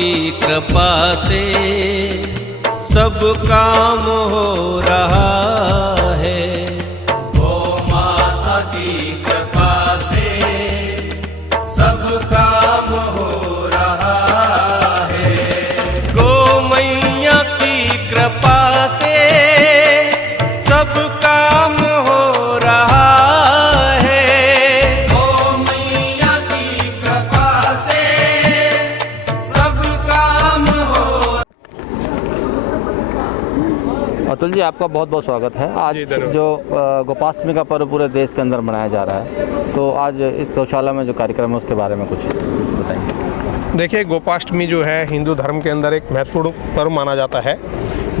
की कृपा से सब काम हो रहा है। गौ माता की कृपा से सब काम हो रहा है। गौ मैया की कृपा से सब काम हो रहा है। गौ मैया की कृपा से सब काम हो। अतुल जी, आपका बहुत बहुत स्वागत है। आज जो गोपाष्टमी का पर्व पूरे देश के अंदर मनाया जा रहा है, तो आज इस गौशाला में जो कार्यक्रम है उसके बारे में कुछ बताएंगे। देखिए, गोपाष्टमी जो है हिंदू धर्म के अंदर एक महत्वपूर्ण पर्व माना जाता है।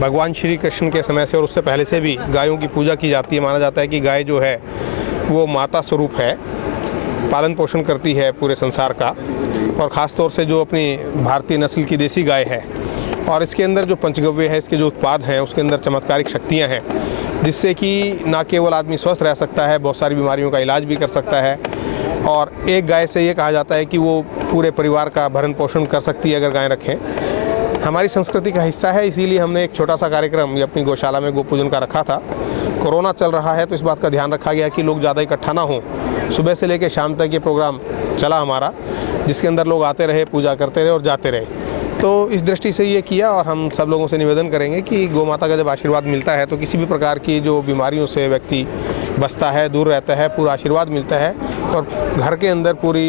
भगवान श्री कृष्ण के समय से और उससे पहले से भी गायों की पूजा की जाती है। माना जाता है कि गाय जो है वो माता स्वरूप है, पालन पोषण करती है पूरे संसार का, और ख़ास तौर से जो अपनी भारतीय नस्ल की देसी गाय है। और इसके अंदर जो पंचगव्य है, इसके जो उत्पाद हैं, उसके अंदर चमत्कारिक शक्तियाँ हैं, जिससे कि ना केवल आदमी स्वस्थ रह सकता है, बहुत सारी बीमारियों का इलाज भी कर सकता है। और एक गाय से ये कहा जाता है कि वो पूरे परिवार का भरण पोषण कर सकती है अगर गाय रखें। हमारी संस्कृति का हिस्सा है, इसीलिए हमने एक छोटा सा कार्यक्रम ये अपनी गौशाला में गोपूजन का रखा था। कोरोना चल रहा है तो इस बात का ध्यान रखा गया कि लोग ज़्यादा इकट्ठा ना हों। सुबह से लेकर शाम तक ये प्रोग्राम चला हमारा, जिसके अंदर लोग आते रहे, पूजा करते रहे और जाते रहे। तो इस दृष्टि से ये किया, और हम सब लोगों से निवेदन करेंगे कि गौ माता का जब आशीर्वाद मिलता है तो किसी भी प्रकार की जो बीमारियों से व्यक्ति बचता है, दूर रहता है, पूरा आशीर्वाद मिलता है और घर के अंदर पूरी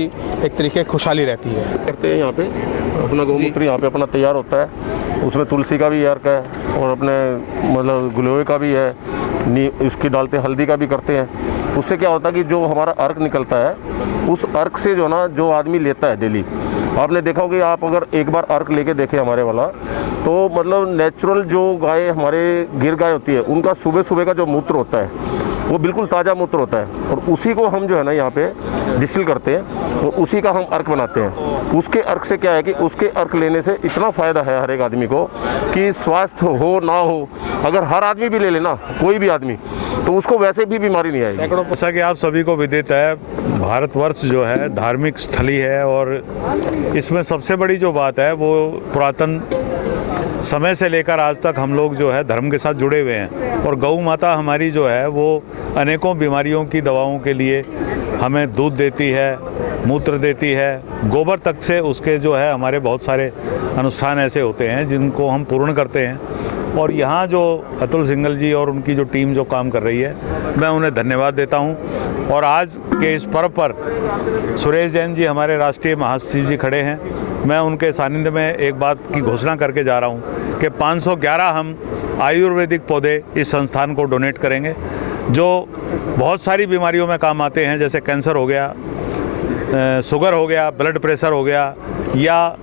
एक तरीके खुशहाली रहती है। करते हैं यहाँ पे अपना गौमूत्र यहाँ पे अपना तैयार होता है, उसमें तुलसी का भी अर्क है और अपने मतलब गिलोय का भी है, इसकी डालते हैं, हल्दी का भी करते हैं। उससे क्या होता है कि जो हमारा अर्क निकलता है, उस अर्क से जो ना जो आदमी लेता है डेली, आपने देखा होगा, आप अगर एक बार अर्क लेके देखें हमारे वाला, तो मतलब नेचुरल जो गाय हमारे गिर गाय होती है, उनका सुबह सुबह का जो मूत्र होता है वो बिल्कुल ताज़ा मूत्र होता है, और उसी को हम जो है ना यहाँ पे डिस्टिल करते हैं और उसी का हम अर्क बनाते हैं। उसके अर्क से क्या है कि उसके अर्क लेने से इतना फ़ायदा है हर एक आदमी को कि स्वास्थ्य हो ना हो, अगर हर आदमी भी ले लेना, कोई भी आदमी, तो उसको वैसे भी बीमारी नहीं आएगी। जैसा कि आप सभी को विदित है, भारतवर्ष जो है धार्मिक स्थली है, और इसमें सबसे बड़ी जो बात है वो पुरातन समय से लेकर आज तक हम लोग जो है धर्म के साथ जुड़े हुए हैं, और गौ माता हमारी जो है वो अनेकों बीमारियों की दवाओं के लिए हमें दूध देती है, मूत्र देती है, गोबर तक से उसके जो है हमारे बहुत सारे अनुष्ठान ऐसे होते हैं जिनको हम पूर्ण करते हैं। और यहाँ जो अतुल सिंघल जी और उनकी जो टीम जो काम कर रही है, मैं उन्हें धन्यवाद देता हूँ। और आज के इस पर्व पर सुरेश जैन जी हमारे राष्ट्रीय महासचिव जी खड़े हैं, मैं उनके सानिध्य में एक बात की घोषणा करके जा रहा हूँ कि 511 हम आयुर्वेदिक पौधे इस संस्थान को डोनेट करेंगे, जो बहुत सारी बीमारियों में काम आते हैं, जैसे कैंसर हो गया, शुगर हो गया, ब्लड प्रेशर हो गया, या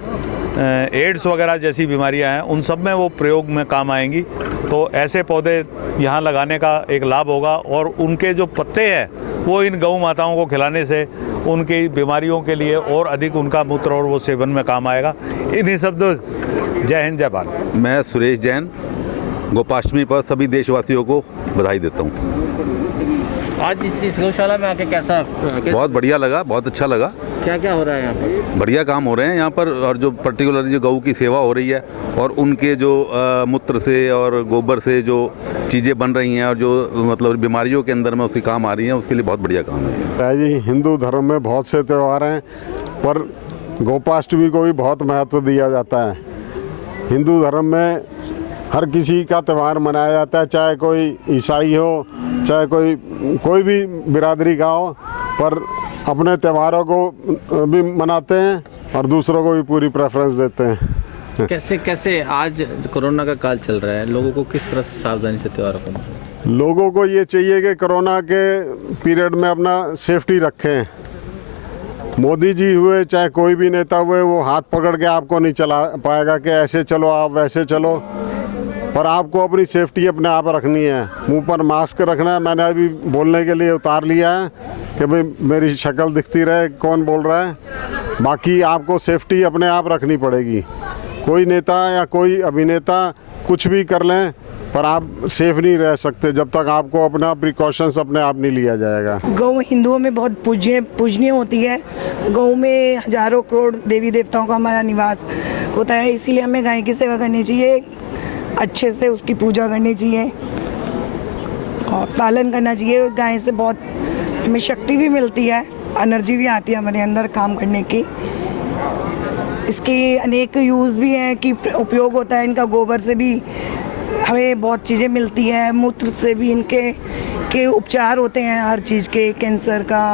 एड्स वगैरह जैसी बीमारियां हैं, उन सब में वो प्रयोग में काम आएंगी। तो ऐसे पौधे यहाँ लगाने का एक लाभ होगा, और उनके जो पत्ते हैं वो इन गौ माताओं को खिलाने से उनकी बीमारियों के लिए और अधिक उनका मूत्र और वो सेवन में काम आएगा। इन्हीं शब्दों, जय हिंद, जय भारत। मैं सुरेश जैन गोपाष्टमी पर सभी देशवासियों को बधाई देता हूँ। आज इस गौशाला में आके कैसा बहुत बढ़िया लगा, बहुत अच्छा लगा। क्या क्या हो रहा है यहाँ पर? बढ़िया काम हो रहे हैं यहाँ पर, और जो पर्टिकुलरली जो गऊ की सेवा हो रही है और उनके जो मूत्र से और गोबर से जो चीज़ें बन रही हैं और जो मतलब बीमारियों के अंदर में उसकी काम आ रही हैं, उसके लिए बहुत बढ़िया काम है। जी, हिंदू धर्म में बहुत से त्यौहार हैं, पर गोपाष्टमी को भी बहुत महत्व दिया जाता है। हिंदू धर्म में हर किसी का त्यौहार मनाया जाता है, चाहे कोई ईसाई हो, चाहे कोई भी बिरादरी का हो, पर अपने त्योहारों को भी मनाते हैं और दूसरों को भी पूरी प्रेफरेंस देते हैं। कैसे आज कोरोना का काल चल रहा है, लोगों को किस तरह से सावधानी से त्योहारों को मनाएं? लोगों को ये चाहिए कि कोरोना के पीरियड में अपना सेफ्टी रखें। मोदी जी हुए चाहे कोई भी नेता हुए, वो हाथ पकड़ के आपको नहीं चला पाएगा कि ऐसे चलो, आप वैसे चलो, पर आपको अपनी सेफ्टी अपने आप रखनी है। मुंह पर मास्क रखना है, मैंने अभी बोलने के लिए उतार लिया है कि भाई मेरी शक्ल दिखती रहे कौन बोल रहा है। बाकी आपको सेफ्टी अपने आप रखनी पड़ेगी। कोई नेता या कोई अभिनेता कुछ भी कर लें, पर आप सेफ नहीं रह सकते जब तक आपको अपना प्रिकॉशंस अपने आप नहीं लिया जाएगा। गौ हिंदुओं में बहुत पूजनीय होती है। गौ में हजारों करोड़ देवी देवताओं का हमारा निवास होता है, इसीलिए हमें गाय की सेवा करनी चाहिए, अच्छे से उसकी पूजा करनी चाहिए और पालन करना चाहिए। गाय से बहुत हमें शक्ति भी मिलती है, एनर्जी भी आती है हमारे अंदर काम करने की। इसके अनेक यूज़ भी हैं कि उपयोग होता है, इनका गोबर से भी हमें बहुत चीज़ें मिलती है, मूत्र से भी इनके उपचार होते हैं, हर चीज़ के, कैंसर का,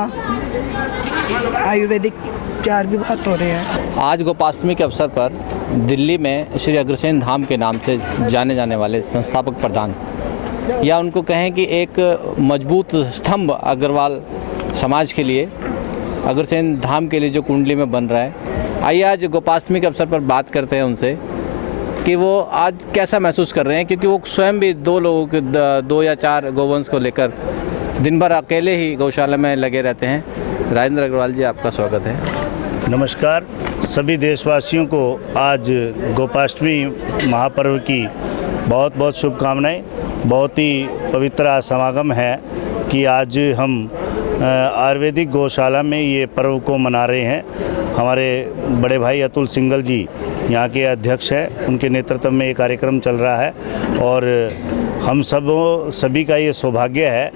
आयुर्वेदिक उपचार भी बहुत हो रहे हैं। आज गोपाष्टमी के अवसर पर दिल्ली में श्री अग्रसेन धाम के नाम से जाने जाने वाले संस्थापक प्रधान, या उनको कहें कि एक मजबूत स्तंभ अग्रवाल समाज के लिए, अग्रसेन धाम के लिए जो कुंडली में बन रहा है, आइए आज गोपाष्टमी के अवसर पर बात करते हैं उनसे कि वो आज कैसा महसूस कर रहे हैं, क्योंकि वो स्वयं भी 2 लोगों के 2 या 4 गोवंश को लेकर दिन भर अकेले ही गौशाला में लगे रहते हैं। राजेंद्र अग्रवाल जी, आपका स्वागत है। नमस्कार सभी देशवासियों को आज गोपाष्टमी महापर्व की बहुत बहुत शुभकामनाएं। बहुत ही पवित्र समागम है कि आज हम आयुर्वेदिक गौशाला में ये पर्व को मना रहे हैं। हमारे बड़े भाई अतुल सिंघल जी यहाँ के अध्यक्ष हैं, उनके नेतृत्व में ये कार्यक्रम चल रहा है और हम सभी का ये सौभाग्य है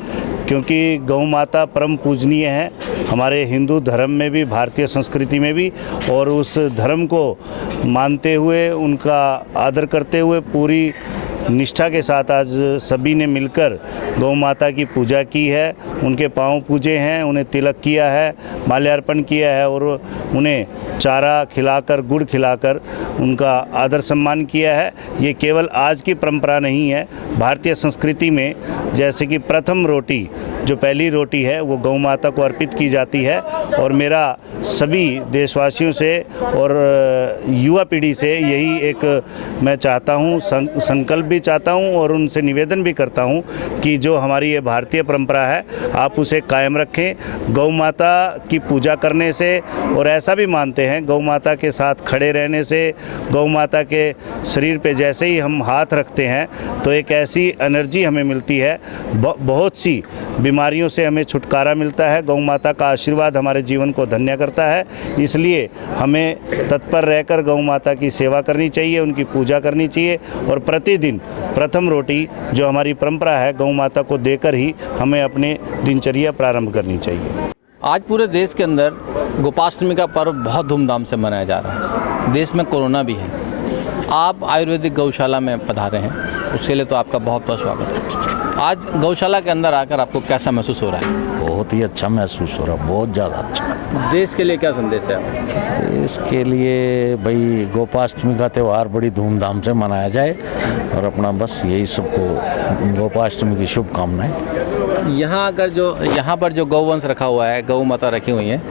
क्योंकि गौ माता परम पूजनीय है हमारे हिंदू धर्म में भी, भारतीय संस्कृति में भी, और उस धर्म को मानते हुए, उनका आदर करते हुए पूरी निष्ठा के साथ आज सभी ने मिलकर गौ माता की पूजा की है, उनके पांव पूजे हैं, उन्हें तिलक किया है, माल्यार्पण किया है और उन्हें चारा खिलाकर, गुड़ खिलाकर उनका आदर सम्मान किया है। ये केवल आज की परंपरा नहीं है, भारतीय संस्कृति में जैसे कि प्रथम रोटी, जो पहली रोटी है वो गौ माता को अर्पित की जाती है। और मेरा सभी देशवासियों से और युवा पीढ़ी से यही एक मैं चाहता हूँ, संकल्प भी चाहता हूँ और उनसे निवेदन भी करता हूँ कि जो हमारी ये भारतीय परंपरा है आप उसे कायम रखें। गौ माता की पूजा करने से, और ऐसा भी मानते हैं गौ माता के साथ खड़े रहने से, गौ माता के शरीर पे जैसे ही हम हाथ रखते हैं तो एक ऐसी एनर्जी हमें मिलती है, बहुत सी बीमारियों से हमें छुटकारा मिलता है। गौ माता का आशीर्वाद हमारे जीवन को धन्य करता है, इसलिए हमें तत्पर रहकर गौ माता की सेवा करनी चाहिए, उनकी पूजा करनी चाहिए और प्रतिदिन प्रथम रोटी जो हमारी परंपरा है गौ माता को देकर ही हमें अपने दिनचर्या प्रारंभ करनी चाहिए। आज पूरे देश के अंदर गोपाष्टमी का पर्व बहुत धूमधाम से मनाया जा रहा है। देश में कोरोना भी है, आप आयुर्वेदिक गौशाला में पधारे हैं, उसके लिए तो आपका बहुत बहुत स्वागत है। आज गौशाला के अंदर आकर आपको कैसा महसूस हो रहा है? बहुत ही अच्छा महसूस हो रहा है, बहुत ज़्यादा अच्छा। देश के लिए क्या संदेश है आपका? देश के लिए भाई गोपाष्टमी का त्यौहार बड़ी धूमधाम से मनाया जाए और अपना बस यही सबको गोपाष्टमी की शुभकामनाएं। यहाँ पर जो गौवंश रखा हुआ है, गौ माता रखी हुई हैं,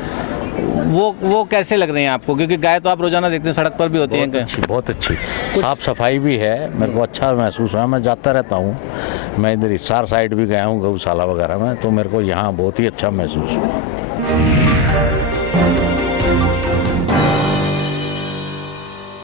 वो कैसे लग रहे हैं आपको? क्योंकि गाय तो आप रोजाना देखते हैं, सड़क पर भी होती हैं। बहुत अच्छी साफ सफाई भी है, मेरे को अच्छा महसूस हुआ। मैं जाता रहता हूँ, मैं इधर हिसार साइड भी गया हूँ गौशाला वगैरह में, तो मेरे को यहाँ बहुत ही अच्छा महसूस हुआ।